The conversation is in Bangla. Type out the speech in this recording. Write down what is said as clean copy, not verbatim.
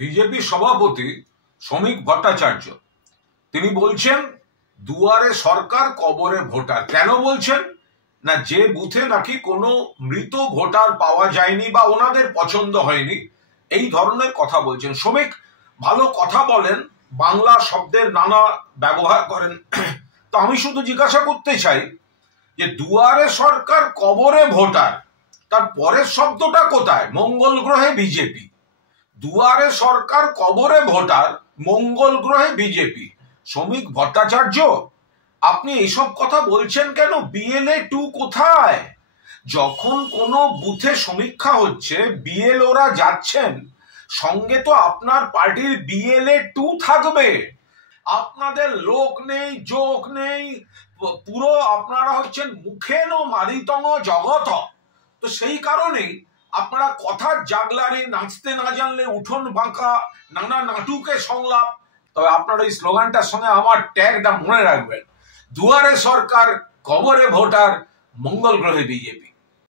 বিজেপি সভাপতি শ্রমিক ভট্টাচার্য তিনি বলছেন দুয়ারে সরকার কবরে ভোটার। কেন বলছেন না, যে বুথে নাকি কোনো মৃত ভোটার পাওয়া যায়নি বা ওনাদের পছন্দ হয়নি, এই ধরনের কথা বলছেন। শ্রমিক ভালো কথা বলেন, বাংলা শব্দের নানা ব্যবহার করেন। তো আমি শুধু জিজ্ঞাসা করতে চাই যে দুয়ারে সরকার কবরে ভোটার, তার পরের শব্দটা কোথায়? মঙ্গল গ্রহে বিজেপি। দুয়ারে সরকার কবরে ভোটার, মঙ্গল গ্রহে বিজেপি। শ্রমিক ভট্টাচার্য, আপনি এইসব কথা বলছেন কেন? BLA 2 কোথায়? যখন কোনো বুথে সমীক্ষা হচ্ছে, বিএলওরা যাচ্ছেন, সঙ্গে তো আপনার পার্টির BLA 2 থাকবে। আপনাদের লোক নেই, যোগ নেই, পুরো আপনারা হচ্ছেন মুখেন মারিতং জগত। তো সেই কারণেই আপনারা কথার জাগলারি, নাচতে না জানলে উঠোন বাঁকা, নানা নাটুকে সংলাপ। তবে আপনার ওই স্লোগানটার সঙ্গে আমার ট্যাগটা মনে রাখবেন, দুয়ারে সরকার কবরে ভোটার, মঙ্গল গ্রহে বিজেপি।